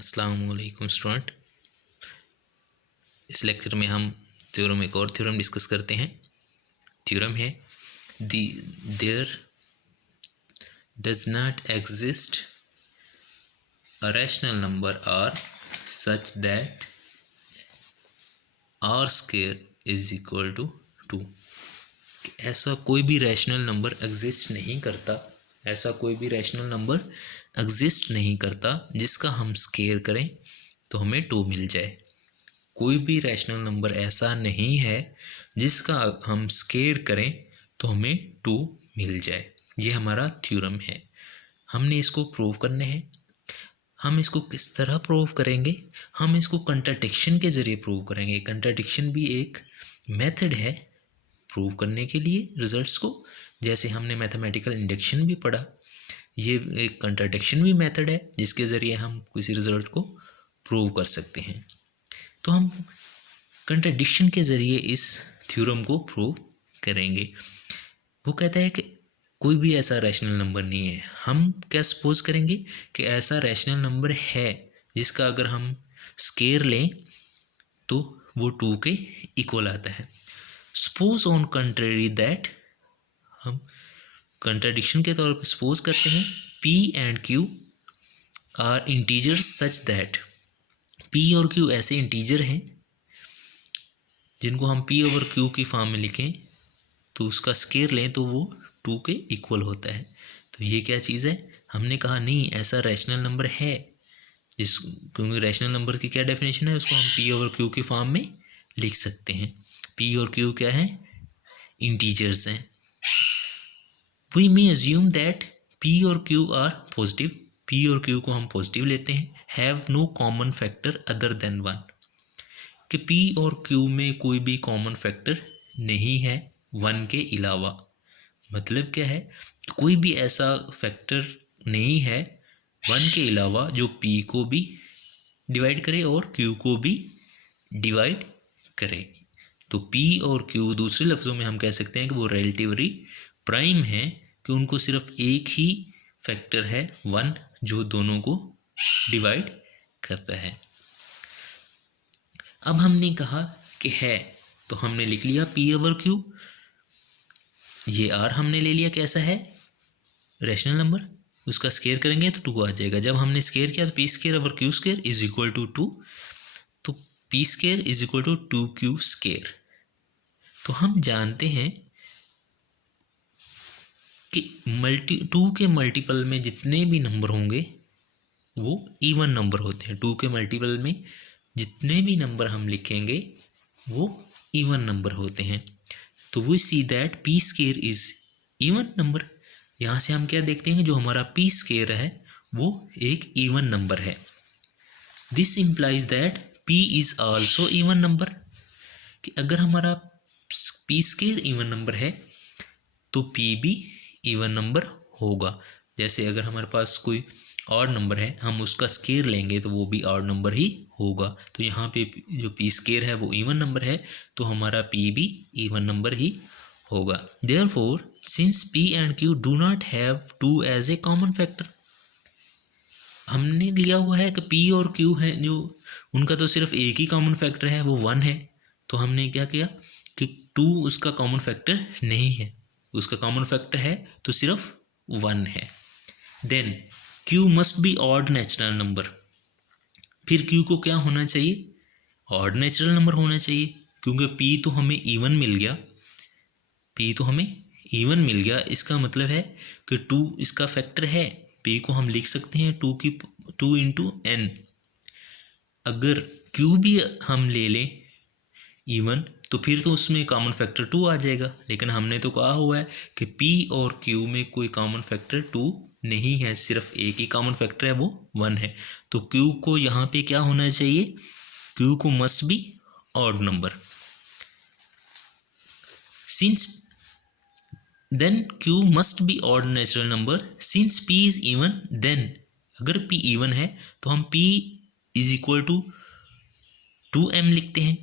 अस्सलामुअलैकुम स्टूडेंट। इस लेक्चर में हम एक और थ्योरम डिस्कस करते हैं। थ्योरम है there does not exist a rational number r such that r square is equal to 2। ऐसा कोई भी रैशनल नंबर एग्जिस्ट नहीं करता, ऐसा कोई भी रैशनल नंबर एग्जिस्ट नहीं करता जिसका हम स्क्वायर करें तो हमें 2 मिल जाए। कोई भी रैशनल नंबर ऐसा नहीं है जिसका हम स्क्वायर करें तो हमें 2 मिल जाए। ये हमारा थ्योरम है। हमने इसको प्रूव करना है। हम इसको किस तरह प्रूव करेंगे? हम इसको कंट्राडिक्शन के ज़रिए प्रूव करेंगे। कंट्राडिक्शन भी एक मेथड है प्रूव करने के लिए रिजल्ट्स को। जैसे हमने मैथमेटिकल इंडक्शन भी पढ़ा, ये एक कंट्राडिक्शन भी मेथड है जिसके ज़रिए हम किसी रिजल्ट को प्रूव कर सकते हैं। तो हम कंट्राडिक्शन के ज़रिए इस थ्योरम को प्रूव करेंगे। वो कहता है कि कोई भी ऐसा रैशनल नंबर नहीं है। हम क्या सपोज करेंगे कि ऐसा रैशनल नंबर है जिसका अगर हम स्क्वायर लें तो वो 2 के इक्वल आता है। सपोज ऑन कंट्रेरी दैट, हम कंट्राडिक्शन के तौर पर सपोज करते हैं P and Q are integer such that, P और Q ऐसे इंटीजर हैं जिनको हम P ओवर Q की फॉर्म में लिखें तो उसका स्क्वायर लें तो वो 2 के इक्वल होता है। तो ये क्या चीज़ है? हमने कहा नहीं, ऐसा रैशनल नंबर है क्योंकि रैशनल नंबर की क्या डेफिनेशन है, उसको हम P ओवर Q की फॉर्म में लिख सकते हैं। P और Q क्या है? इंटीजर्स हैं। We may assume that P और Q आर पॉजिटिव। P और Q को हम पॉजिटिव लेते हैं। Have no common factor other than 1, कि P और Q में कोई भी कॉमन फैक्टर नहीं है 1 के अलावा। मतलब क्या है? कोई भी ऐसा फैक्टर नहीं है 1 के अलावा जो P को भी डिवाइड करे और Q को भी डिवाइड करे। तो P और Q दूसरे लफ्ज़ों में हम कह सकते हैं कि वो रिलेटिवली प्राइम है, कि उनको सिर्फ एक ही फैक्टर है 1 जो दोनों को डिवाइड करता है। अब हमने कहा कि है तो हमने लिख लिया P ओवर Q, ये R हमने ले लिया कैसा है? Rational number. उसका स्क्वायर करेंगे तो 2 आ जाएगा। जब हमने स्क्वायर किया तो P square over Q square is equal to 2, तो P square is equal to 2Q square. तो हम जानते हैं कि 2 के मल्टीपल में जितने भी नंबर होंगे वो इवन नंबर होते हैं। 2 के मल्टीपल में जितने भी नंबर हम लिखेंगे वो इवन नंबर होते हैं। तो we see that P square is even number. यहाँ से हम क्या देखते हैं, जो हमारा P स्क्वायर है वो एक इवन नंबर है। This implies that P is also even number, कि अगर हमारा P स्क्वायर इवन नंबर है तो P भी इवन नंबर होगा। जैसे अगर हमारे पास कोई ऑड नंबर है, हम उसका स्क्वायर लेंगे तो वो भी ऑड नंबर ही होगा। तो यहाँ पे जो P स्क्वायर है वो इवन नंबर है, तो हमारा P भी इवन नंबर ही होगा। Therefore since P and Q do not have 2 as a common factor, हमने लिया हुआ है कि P और Q है जो उनका तो सिर्फ एक ही कॉमन फैक्टर है, वो 1 है। तो हमने क्या किया कि 2 उसका कॉमन फैक्टर नहीं है, उसका कॉमन फैक्टर है तो सिर्फ 1 है। Then Q must be odd natural number. फिर Q को क्या होना चाहिए? ऑड नेचुरल नंबर होना चाहिए, क्योंकि P तो हमें इवन मिल गया। P तो हमें इवन मिल गया, इसका मतलब है कि 2 इसका फैक्टर है। P को हम लिख सकते हैं 2 इंटू n। अगर Q भी हम ले लें इवन तो फिर तो उसमें कॉमन फैक्टर 2 आ जाएगा। लेकिन हमने तो कहा हुआ है कि P और Q में कोई कॉमन फैक्टर 2 नहीं है, सिर्फ एक ही कॉमन फैक्टर है वो 1 है। तो Q को यहाँ पे क्या होना चाहिए? Q को must be odd number. Since then Q must be odd natural number since P is even. Then अगर P इवन है तो हम P is equal to 2m लिखते हैं।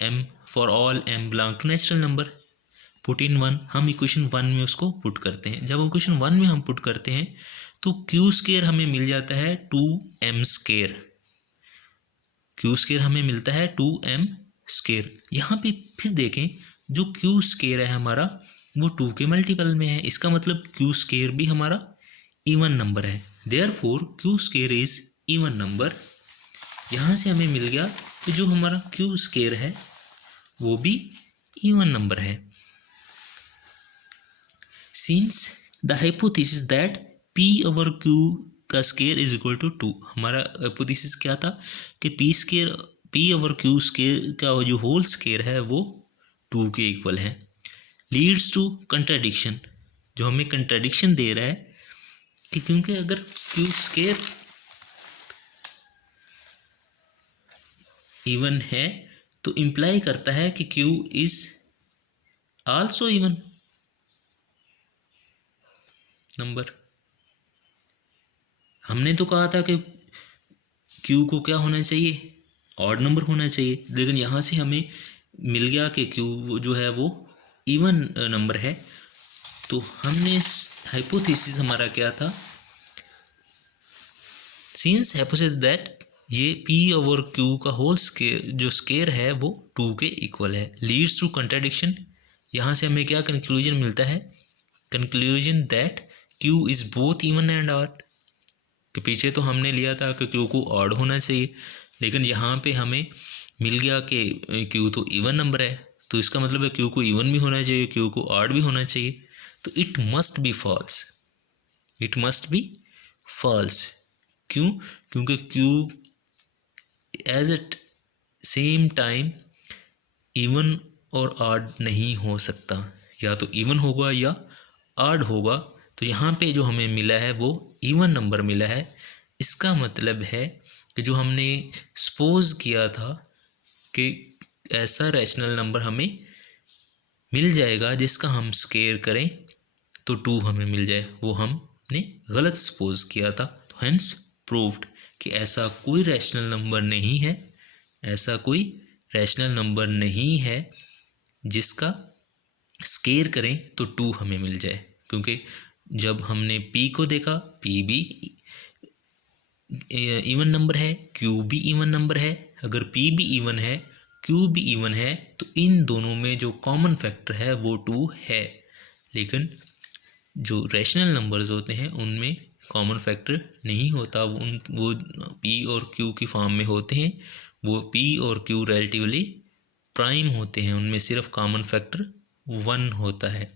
m for all m belong to natural number. Put in 1, हम equation 1 में उसको put करते हैं। जब इक्वेशन 1 में हम पुट करते हैं तो क्यू स्केयर हमें मिल जाता है 2m स्केयर, क्यू स्केयर हमें मिलता है 2m स्केयर। यहाँ पे फिर देखें जो क्यू स्केयर है हमारा वो 2 के मल्टीपल में है, इसका मतलब क्यू स्केयर भी हमारा इवन नंबर है, therefore Q square is even number. यहाँ से हमें मिल गया कि जो हमारा क्यू स्केयर है वो भी इवन नंबर है। Since the hypothesis that P over Q का स्केयर इज इक्वल टू 2, हमारा हाइपोथेसिस क्या था कि पी ओवर क्यू स्केयर का जो होल स्केयर है वो 2 के इक्वल है, लीड्स टू कंट्राडिक्शन, जो हमें कंट्राडिक्शन दे रहा है कि क्योंकि अगर क्यू स्केयर इवन है तो इम्प्लाई करता है कि Q is also even number. हमने तो कहा था कि क्यू को क्या होना चाहिए, ऑड नंबर होना चाहिए, लेकिन यहाँ से हमें मिल गया कि क्यू जो है वो इवन नंबर है। तो हमने हाइपोथेसिस हमारा क्या था, सिंस हाइपोथेसिस दैट ये पी ओवर क्यू का होल स्केयर जो स्केयर है वो 2 के इक्वल है, लीड्स टू कंट्राडिक्शन। यहाँ से हमें क्या कंक्लूजन मिलता है, conclusion that Q is both even and odd. कि पीछे तो हमने लिया था कि क्यू को ऑड होना चाहिए, लेकिन यहाँ पे हमें मिल गया कि क्यू तो इवन नंबर है, तो इसका मतलब है क्यू को इवन भी होना चाहिए, क्यू को ऑड भी होना चाहिए, तो it must be false, it must be false. क्यों? क्योंकि Q as at same time even और ऑड नहीं हो सकता, या तो इवन होगा या ऑड होगा। तो यहाँ पे जो हमें मिला है वो इवन नंबर मिला है। इसका मतलब है कि जो हमने सपोज किया था कि ऐसा रैशनल नंबर हमें मिल जाएगा जिसका हम स्केयर करें तो 2 हमें मिल जाए, वो हमने गलत सपोज किया था। तो हेंस प्रूव्ड कि ऐसा कोई रैशनल नंबर नहीं है, ऐसा कोई रैशनल नंबर नहीं है जिसका स्केयर करें तो 2 हमें मिल जाए, क्योंकि जब हमने p को देखा, p भी इवन नंबर है, q भी इवन नंबर है। अगर p भी इवन है, q भी इवन है, तो इन दोनों में जो कॉमन फैक्टर है वो 2 है। लेकिन जो रैशनल नंबर्स होते हैं उनमें कॉमन फैक्टर नहीं होता, वो p और q की फॉर्म में होते हैं, वो p और q रिलेटिवली प्राइम होते हैं, उनमें सिर्फ कॉमन फैक्टर 1 होता है।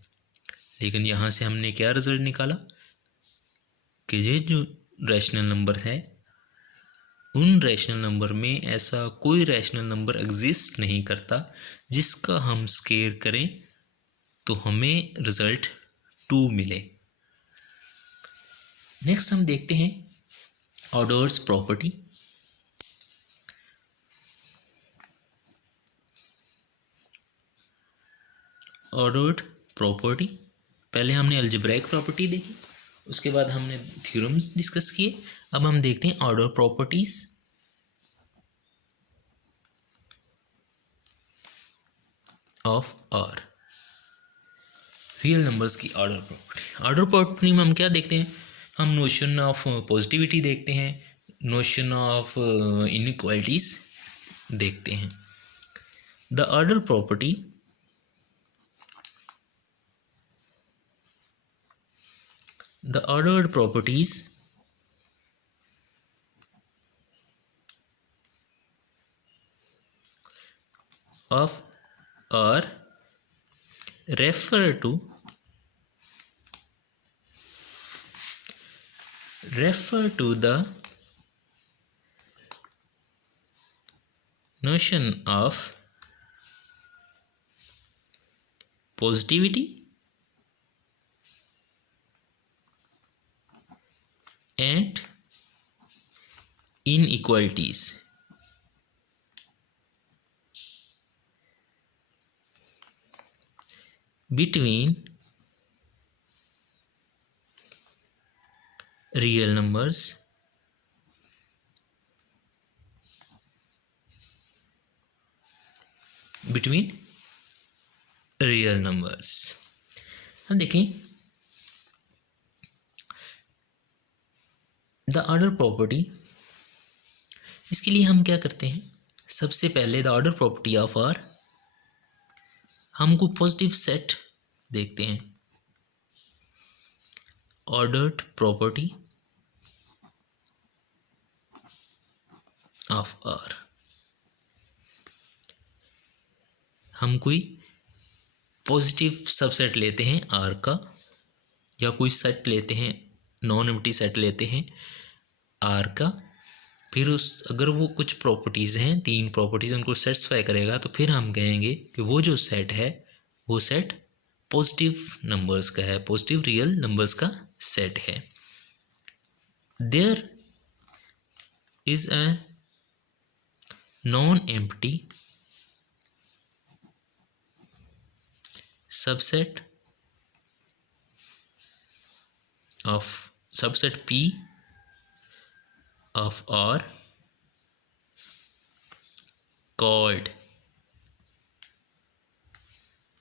लेकिन यहाँ से हमने क्या रिजल्ट निकाला कि ये जो रैशनल नंबर है उन रैशनल नंबर में ऐसा कोई रैशनल नंबर एग्जिस्ट नहीं करता जिसका हम स्केयर करें तो हमें रिजल्ट 2 मिले। नेक्स्ट हम देखते हैं ऑर्डर्स प्रॉपर्टी। ऑर्डर्ड प्रॉपर्टी, पहले हमने अलजेब्राइक प्रॉपर्टी देखी, उसके बाद हमने थ्योरम्स डिस्कस किए, अब हम देखते हैं order properties of R, real numbers की ऑर्डर प्रॉपर्टी। ऑर्डर प्रॉपर्टी में हम क्या देखते हैं, हम नोशन ऑफ पॉजिटिविटी देखते हैं, नोशन ऑफ इनइक्वालिटीज देखते हैं। The order property the ordered properties of R refer to the notion of positivity and inequalities between real numbers हम देखें द ऑर्डर प्रॉपर्टी, इसके लिए हम क्या करते हैं, सबसे पहले the order property of R, हमको पॉजिटिव सेट देखते हैं। ऑर्डर्ड प्रॉपर्टी ऑफ आर, हम कोई पॉजिटिव सबसेट लेते हैं आर का, या कोई सेट लेते हैं, नॉन एम्प्टी सेट लेते हैं आर का, फिर उस अगर वो कुछ प्रॉपर्टीज़ हैं, 3 प्रॉपर्टीज़ उनको सेटिस्फाई करेगा, तो फिर हम कहेंगे कि वो जो सेट है वो सेट पॉजिटिव नंबर्स का है, पॉजिटिव रियल नंबर्स का सेट है। There is a non empty subset of subset P of R called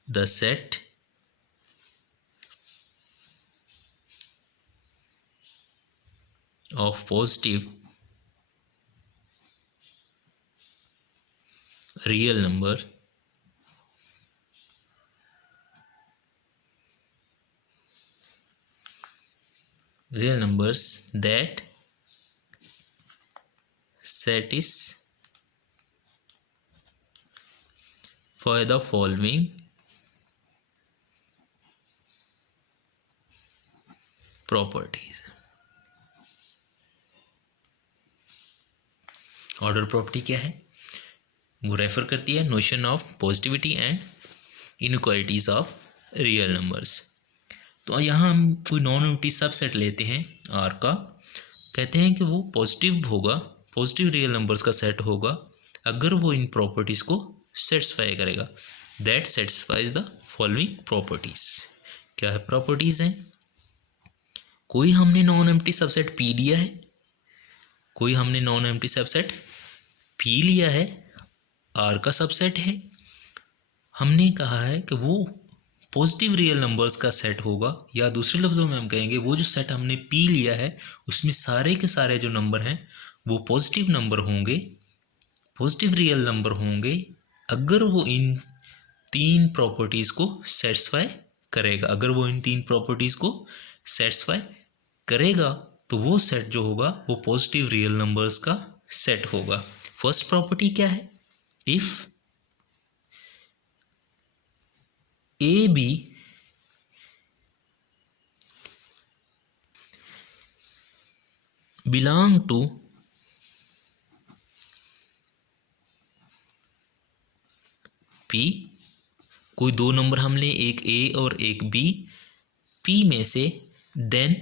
the set of positive real numbers that satisfy the following properties। Order property क्या है, वो refer करती है notion of positivity and inequalities of real numbers. तो यहाँ हम कोई non empty subset लेते हैं आर का, कहते हैं कि वो पॉजिटिव होगा, पॉजिटिव रियल नंबर्स का सेट होगा अगर वो इन प्रॉपर्टीज़ को सेटिस्फाई करेगा। That satisfies the following properties. क्या है प्रॉपर्टीज़ हैं, कोई हमने नॉन एम्प्टी सबसेट पी लिया है, कोई हमने नॉन एम्प्टी सबसेट पी लिया है, आर का सबसेट है, हमने कहा है कि वो पॉजिटिव रियल नंबर्स का सेट होगा, या दूसरे लफ्ज़ों में हम कहेंगे वो जो सेट हमने पी लिया है उसमें सारे के सारे जो नंबर हैं वो पॉजिटिव नंबर होंगे, पॉजिटिव रियल नंबर होंगे अगर वो इन 3 प्रॉपर्टीज़ को सेटिस्फाई करेगा। अगर वो इन 3 प्रॉपर्टीज़ को सेटिस्फाई करेगा तो वो सेट जो होगा वो पॉजिटिव रियल नंबर्स का सेट होगा। फर्स्ट प्रॉपर्टी क्या है, if a B belong to P, कोई 2 नंबर हमने एक ए और एक बी पी में से, देन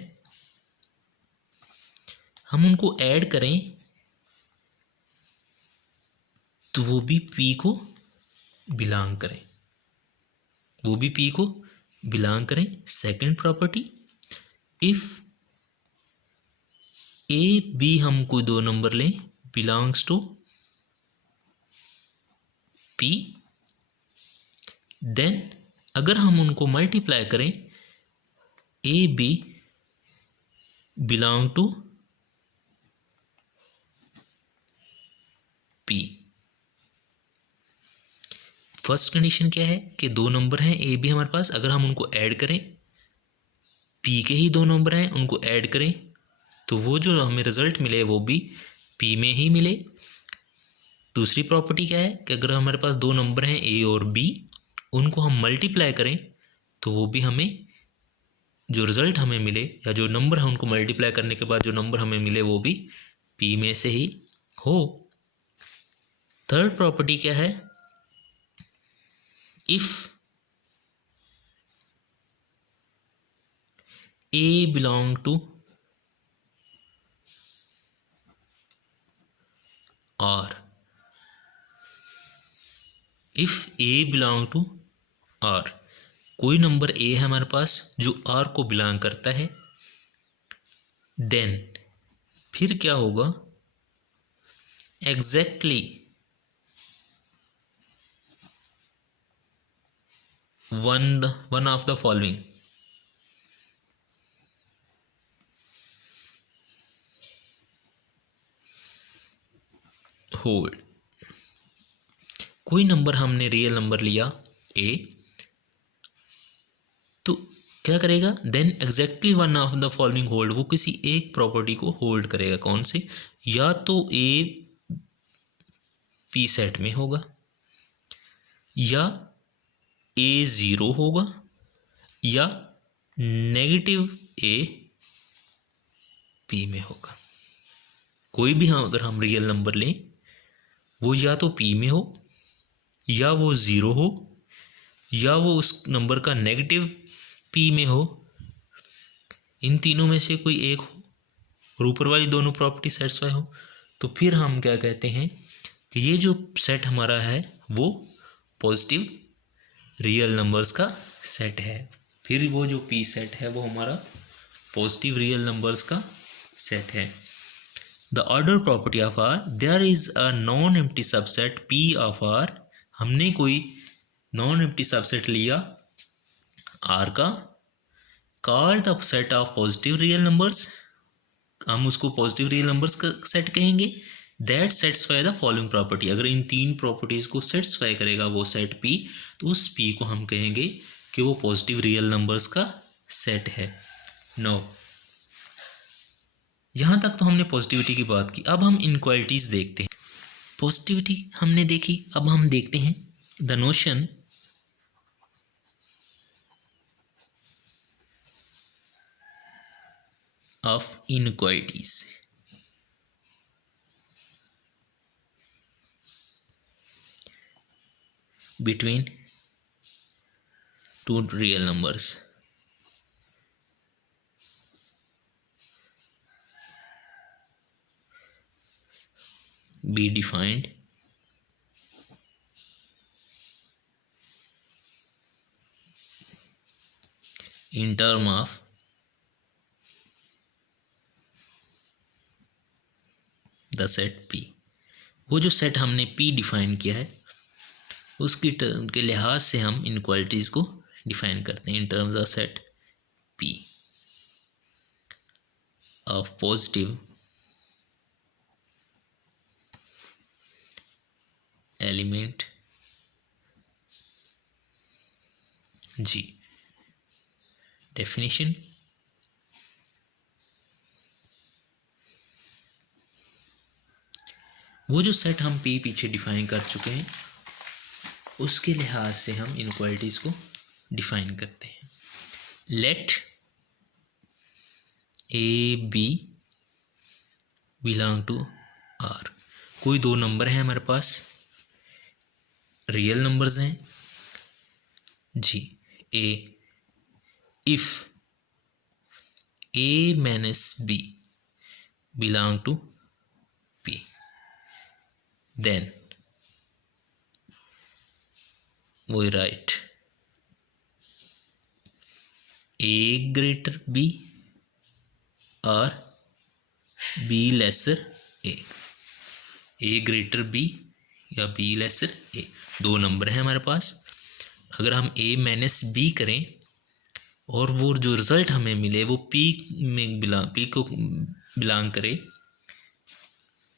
हम उनको ऐड करें तो वो भी पी को बिलोंग करें, वो भी पी को बिलोंग करें। Second property, if a b हम कोई 2 नंबर लें बिलोंग्स टू पी, देन अगर हम उनको मल्टीप्लाई करें a B belong to P. First condition क्या है कि 2 नंबर हैं ए बी हमारे पास, अगर हम उनको ऐड करें, पी के ही 2 नंबर हैं उनको ऐड करें तो वो जो हमें रिजल्ट मिले वो भी पी में ही मिले। दूसरी प्रॉपर्टी क्या है कि अगर हमारे पास 2 नंबर हैं ए और बी, उनको हम मल्टीप्लाई करें तो वो भी हमें जो रिज़ल्ट हमें मिले या जो नंबर है उनको मल्टीप्लाई करने के बाद जो नंबर हमें मिले वो भी पी में से ही हो। थर्ड प्रॉपर्टी क्या है, if a belong to R, if a belong to R, कोई नंबर ए है हमारे पास जो आर को बिलोंग करता है, देन फिर क्या होगा, exactly one of the following, hold, कोई नंबर हमने रियल नंबर लिया ए, तो क्या करेगा, then exactly one of the following hold, वो किसी एक प्रॉपर्टी को होल्ड करेगा। कौन से? या तो ए पी सेट में होगा, या ए ज़ीरो होगा, या नेगेटिव ए पी में होगा। कोई भी अगर हम रियल नंबर लें, वो या तो पी में हो, या वो ज़ीरो हो, या वो उस नंबर का नेगेटिव पी में हो, इन तीनों में से कोई एक हो और ऊपर वाली दोनों प्रॉपर्टी सेटिस्फाई हो, तो फिर हम क्या कहते हैं कि ये जो सेट हमारा है वो पॉजिटिव रियल नंबर्स का सेट है। फिर वो जो पी सेट है वो हमारा पॉजिटिव रियल नंबर्स का सेट है। The order property of R, there is a non empty subset P of R, हमने कोई नॉन एम्प्टी सबसेट लिया आर का, called the set of positive real numbers, हम उसको पॉजिटिव रियल नंबर्स का set कहेंगे, that satisfy the following property, अगर इन तीन प्रॉपर्टीज़ को सेटिस्फाई करेगा वो सेट पी, तो उस पी को हम कहेंगे कि वो पॉजिटिव रियल नंबर्स का सेट है। नो, यहाँ तक तो हमने पॉजिटिविटी की बात की। अब हम इनक्वालिटीज़ देखते हैं। पॉजिटिविटी हमने देखी, अब हम देखते हैं the notion of inequalities. Between two real numbers, be defined in term of the set P। वो जो सेट हमने P डिफाइन किया है उसकी टर्म के लिहाज से हम इनक्वालिटीज़ को डिफाइन करते हैं in terms of set P of positive element G। Definition, वो जो सेट हम P पीछे डिफाइन कर चुके हैं उसके लिहाज से हम इनक्वालिटीज़ को डिफाइन करते हैं। Let A B belong to R, कोई दो नंबर हैं हमारे पास, रियल नंबर्स हैं जी। A, if A minus B belong to P, then we write a greater b और b lesser a, a greater b या b lesser a, दो नंबर हैं हमारे पास। अगर हम a माइनस b करें और वो जो रिज़ल्ट हमें मिले वो p में p को बिलोंग करे,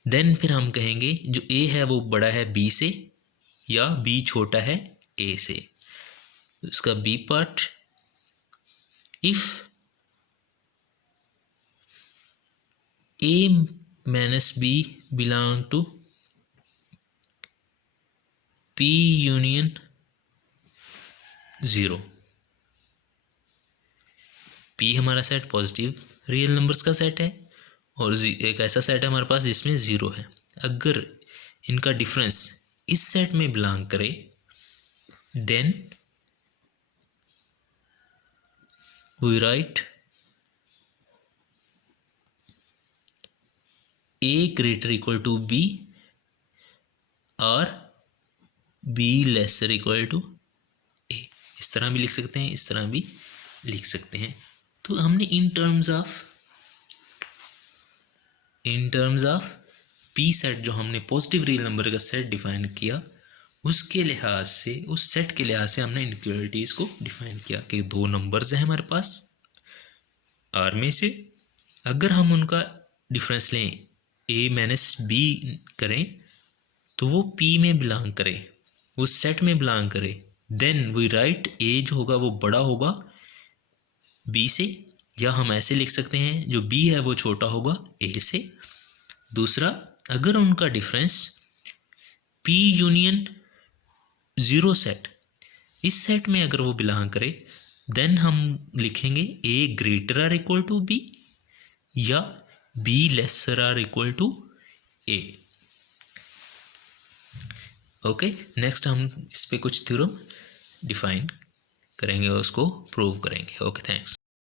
देन फिर हम कहेंगे जो a है वो बड़ा है b से या b छोटा है ए से। इसका b part, if A minus B belong to P union zero, पी हमारा सेट पॉजिटिव रियल नंबर्स का सेट है और एक ऐसा सेट है हमारे पास जिसमें ज़ीरो है। अगर इनका डिफरेंस इस सेट में बिलोंग करे, then we write a greater equal to b और b lesser equal to a। इस तरह भी लिख सकते हैं, इस तरह भी लिख सकते हैं। तो हमने in terms of p set, जो हमने पॉजिटिव रियल नंबर का सेट डिफाइन किया, उसके लिहाज से, उस सेट के लिहाज से हमने इनक्वालिटीज़ को डिफाइन किया कि दो नंबर्स हैं हमारे पास आर में से, अगर हम उनका डिफरेंस लें a माइनस बी करें तो वो पी में बिलोंग करे, वो सेट में बिलोंग करे, देन वी राइट ए जो होगा वो बड़ा होगा बी से, या हम ऐसे लिख सकते हैं जो बी है वो छोटा होगा ए से। दूसरा, अगर उनका difference P union zero set, इस सेट में अगर वो बिलोंग करे, देन हम लिखेंगे A greater or equal to B या B lesser or equal to A. Okay, next हम इस पे कुछ थ्योरम डिफाइन करेंगे और उसको प्रूव करेंगे। Okay, thanks.